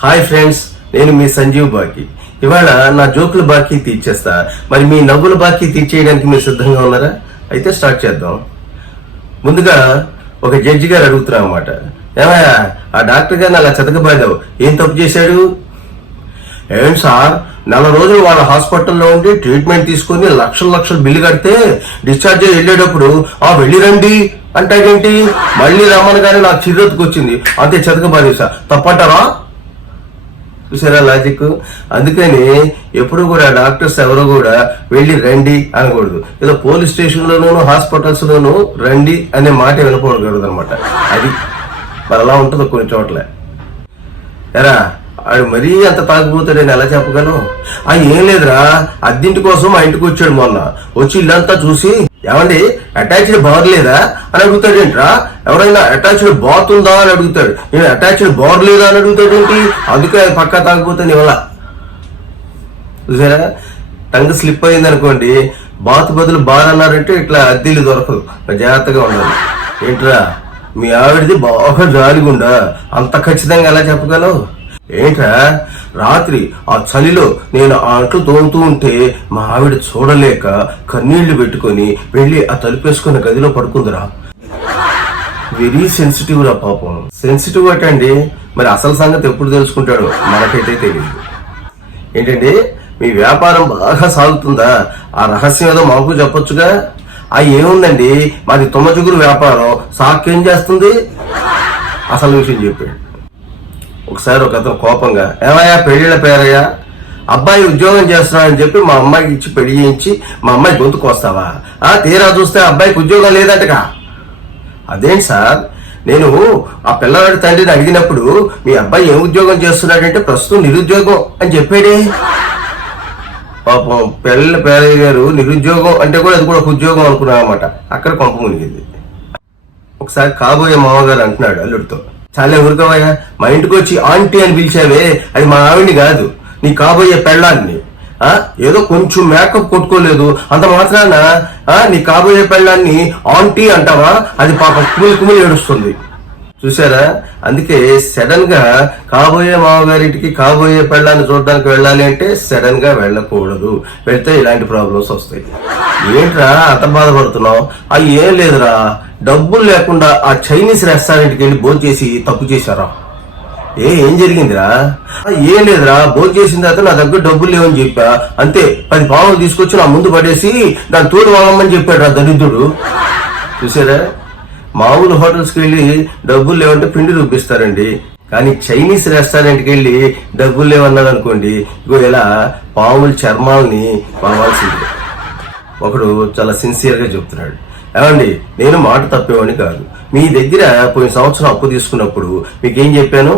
Hi friends నేను మీ సంజీవ్ బాకీ. ఇవాళ నా జోకుల బాకీ తీర్చేస్తా. మరి మీ నవ్వుల బాకీ తీర్చేయడానికి మీరు సిద్ధంగా ఉన్నారా? అయితే స్టార్ట్ చేద్దాం. ముందుగా ఒక జడ్జి గారు అడుగుతున్నా అనమాట ఏమయ్యా ఆ డాక్టర్ గారిని అలా చెతకబాదావు. ఏం తప్పు చేశాడు? ఏం సార్ నెల రోజులు వాళ్ళ హాస్పిటల్లో ఉండి ట్రీట్మెంట్ తీసుకుని లక్షల లక్షలు బిల్లు కడితే డిశ్చార్జ్ అయ్యి వెళ్ళేటప్పుడు ఆ వెళ్ళి రండి అంటాడేంటి? మళ్ళీ రమ్మని కానీ నాకు చిరెత్తుకు వచ్చింది అంతే చెతకబాదేశా తప్పంటారా చూసారా లాజిక్ అందుకని ఎప్పుడు కూడా డాక్టర్స్ ఎవరు కూడా వెళ్ళి రండి అనకూడదు. ఏదో పోలీస్ స్టేషన్ హాస్పిటల్స్లోనూ హాస్పిటల్స్ లోనూ రండి అనే మాట వినకూడదు అనమాట అది మరి అలా ఉంటుంది కొన్ని చోట్ల. ఎరా ఆడు మరీ అంత తాగిపోతాడని ఎలా చెప్పగలను? ఆ ఏం లేదురా అద్దెంటి కోసం మా ఇంటికి వచ్చాడు మొన్న. వచ్చి ఇల్లంతా చూసి ఏమండి అటాచ్డ్ బార్ లేదా? అని అడుగుతాడేంట్రా ఎవరైనా అటాచ్డ్ బాత్ ఉందా అని అడుగుతాడు. నేను అటాచ్డ్ బార్ లేదా అని అడుగుతాడేంటి అందుకే అది పక్కా తాగిపోతుంది ఇవాళ చూసారా? టంగ్ స్లిప్ అయింది అనుకోండి బాత్ బదులు బార్ అన్నారంటే ఇట్లా అద్దెలు దొరకదు జాగ్రత్తగా ఉండాలి. ఏంట్రా? మీ ఆవిడది బాగా జాలిగుండా అంత ఖచ్చితంగా ఎలా చెప్పగలవు? ఏంట్రా రాత్రి ఆ చలిలో నేను ఆ అంట్లు తోముతూ ఉంటే మా ఆవిడ చూడలేక కన్నీళ్ళు పెట్టుకొని వెళ్ళి ఆ తలుపేసుకున్న గదిలో పడుకుందిరా. వెరీ సెన్సిటివ్ రా పాపం. సెన్సిటివ్ అటండి మరి అసలు సంగతి ఎప్పుడు తెలుసుకుంటాడు మనకైతే తెలియదు ఏంటండి? మీ వ్యాపారం బాగా సాగుతుందా? ఆ రహస్యం ఏదో మాకు చెప్పొచ్చుగా? ఆ ఏముందండి? మాది తుమ్మజుగురు వ్యాపారం. సాకేం చేస్తుంది? అసలు విషయం చెప్పాడు ఒకసారి ఒక అతను కోపంగా ఏమయ్యా పెళ్ళిళ్ళ పేరయ్యా? అబ్బాయి ఉద్యోగం చేస్తున్నాడని చెప్పి మా అమ్మాయికి ఇచ్చి పెళ్ళి చేయించి మా అమ్మాయి గొంతుకొస్తావా ఆ తీరా చూస్తే అబ్బాయికి ఉద్యోగం లేదంటగా. అదేంటి సార్ నేను ఆ పిల్లవాడి తండ్రిని అడిగినప్పుడు మీ అబ్బాయి ఏం ఉద్యోగం చేస్తున్నాడంటే ప్రస్తుతం నిరుద్యోగం అని చెప్పాడే. పాపం పిల్లల పేరయ్య గారు నిరుద్యోగం అంటే కూడా అది కూడా ఒక ఉద్యోగం అనుకున్నా అనమాట అక్కడ కొంప మునిగింది. ఒకసారి కాబోయే మామగారు అంటున్నాడు అల్లుడితో. చాలా ఊరుకోవయ్యా మా ఇంటికి వచ్చి ఆంటీ అని పిలిచావే అది మా ఆవిడ్ని కాదు. నీ కాబోయే పెళ్ళాన్ని. ఆ? ఏదో కొంచెం మేకప్ కొట్టుకోలేదు. అంత మాత్రాన ఆ? నీ కాబోయే పెళ్ళాన్ని ఆంటీ అంటావా? అది పాప కుమిలి కుమిలి ఏడుస్తుంది. చూసారా అందుకే సడన్గా కాబోయే మామగారింటికి కాబోయే పెళ్ళాన్ని చూడడానికి వెళ్ళాలి అంటే సడన్గా వెళ్ళకూడదు. వెళ్తే ఇలాంటి ప్రాబ్లమ్స్ వస్తాయి. ఏంట్రా అంత బాధపడుతున్నావు? అవి ఏం లేదురా. డబ్బులు లేకుండా ఆ చైనీస్ రెస్టారెంట్కి వెళ్ళి భోజనం చేసి తప్పు చేశారా? ఏ ఏం జరిగిందిరా? ఏం లేదురా భోజనం చేసిన తర్వాత నా దగ్గర డబ్బులు లేవని చెప్పా. అంతే పది పావులు తీసుకొచ్చి నా ముందు పడేసి దాని తోడు వాగమని చెప్పాడు రా దరిద్రుడు. చూసారా? మామూలు హోటల్స్కి వెళ్ళి డబ్బులు లేవంటే పిండి రూపిస్తారండి కానీ చైనీస్ రెస్టారెంట్కి వెళ్ళి డబ్బులు లేవన్నాడు అనుకోండి ఇగో ఇలా పాముల చర్మాలని పావాల్సింది ఒకడు చాలా సిన్సియర్గా చెప్తున్నాడు. ఏమండి నేను మాట తప్పేవాడిని కాదు. మీ దగ్గర పోయిన సంవత్సరం అప్పు తీసుకున్నప్పుడు మీకేం చెప్పాను?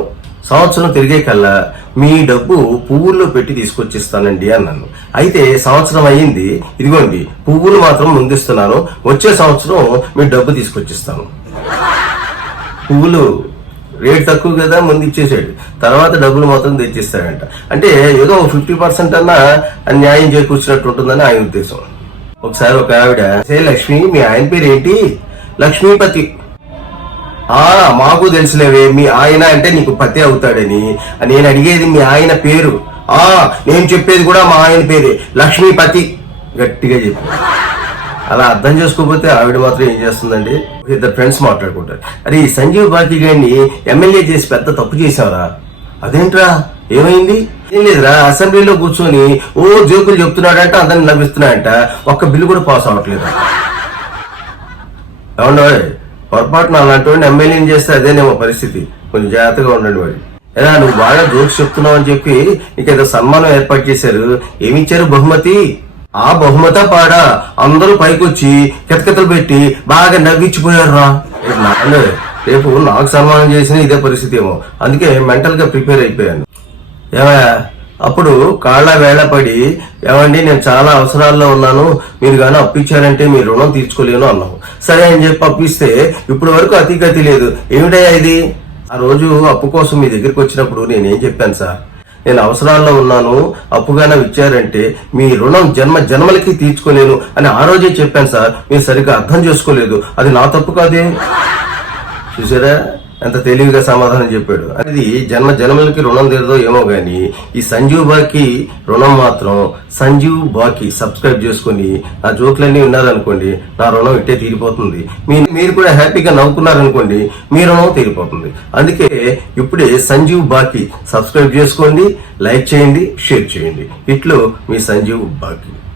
సంవత్సరం తిరిగే కల్లా మీ డబ్బు పువ్వుల్లో పెట్టి తీసుకొచ్చిస్తానండి అన్నాను. అయితే సంవత్సరం అయ్యింది ఇదిగోండి పువ్వులు మాత్రం ముందిస్తున్నాను. వచ్చే సంవత్సరం మీ డబ్బు తీసుకొచ్చిస్తాను. పువ్వులు రేట్ తక్కువ కదా ముందు ఇచ్చేసాడు తర్వాత డబ్బులు మొత్తం తెచ్చిస్తాడంట అంటే ఏదో ఫిఫ్టీ పర్సెంట్ అన్నా న్యాయం చేకూర్చినట్టు ఉంటుందని ఆయన ఉద్దేశం. ఒకసారి ఒక ఆవిడ "సే లక్ష్మి మీ ఆయన పేరు ఏంటి లక్ష్మీపతి. ఆ మాకు తెలిసినవే మీ ఆయన అంటే నీకు పతి అవుతాడని. నేను అడిగేది మీ ఆయన పేరు. ఆ నేను చెప్పేది కూడా మా ఆయన పేరే లక్ష్మీపతి. గట్టిగా చెప్పి. అలా అర్థం చేసుకోకపోతే ఆవిడ మాత్రం ఏం చేస్తుందండి? ఇద్దరు ఫ్రెండ్స్ మాట్లాడుకుంటారు. అరే ఈ సంజీవ్ బాకీ గారిని ఎమ్మెల్యే చేసి పెద్ద తప్పు చేశారా అదేంట్రా? ఏమైంది? ఏం లేదురా అసెంబ్లీలో కూర్చొని ఓ జోకులు చెప్తున్నాడంట అందరిని నవ్విస్తున్నాడంట. ఒక్క బిల్లు కూడా పాస్ అవ్వట్లేదు అవును పొరపాటున అలాంటి వాడిని ఎమ్మెల్యేని చేస్తే అదేనేమో పరిస్థితి. కొంచెం జాగ్రత్తగా ఉండండి వాడు. ఎలా నువ్వు బాగా జోక్స్ చెప్తున్నావు అని చెప్పి నీకేదో సన్మానం ఏర్పాటు చేశారు. ఏమిచ్చారు బహుమతి? ఆ బహుమత పాడా అందరూ పైకొచ్చి కితకితలు పెట్టి బాగా నవ్విచ్చిపోయారు రా రేపు నాకు సన్మానం చేసిన ఇదే పరిస్థితి ఏమో. అందుకే మెంటల్గా ప్రిపేర్ అయిపోయాను. ఏమయ్యా అప్పుడు కాళ్ళ వేళ పడి ఏమండి నేను చాలా అవసరాల్లో ఉన్నాను మీరు గానీ అప్పిచ్చారంటే మీ రుణం తీర్చుకోలేను అన్నావు. సరే అని చెప్పి అప్పిస్తే ఇప్పుడు వరకు అతిగతి లేదు. ఏమిటయ్యా ఇది? ఆ రోజు అప్పు కోసం మీ దగ్గరికి వచ్చినప్పుడు నేనేం చెప్పాను సార్? నేను అవసరాల్లో ఉన్నాను అప్పుగానే ఇచ్చారంటే మీ రుణం జన్మ జన్మలకి తీర్చుకోలేను అని ఆ రోజే చెప్పాను సార్. మీరు సరిగ్గా అర్థం చేసుకోలేదు. అది నా తప్పు కాదే? చూసారా? ఎంత తెలివిగా సమాధానం చెప్పాడు. అది జన్మ జన్మలకి రుణం తీరదో ఏమో గాని ఈ సంజీవ్ బాకి రుణం మాత్రం సంజీవ్ బాకి సబ్స్క్రైబ్ చేసుకుని నా జోకులన్నీ ఉన్నారనుకోండి నా రుణం ఇట్టే తీరిపోతుంది. మీ- మీరు కూడా హ్యాపీగా నవ్వుకున్నారనుకోండి మీ రుణం తీరిపోతుంది. అందుకే ఇప్పుడే సంజీవ్ బాకి సబ్స్క్రైబ్ చేసుకోండి లైక్ చేయండి షేర్ చేయండి. ఇట్లు మీ సంజీవ్ బాకి.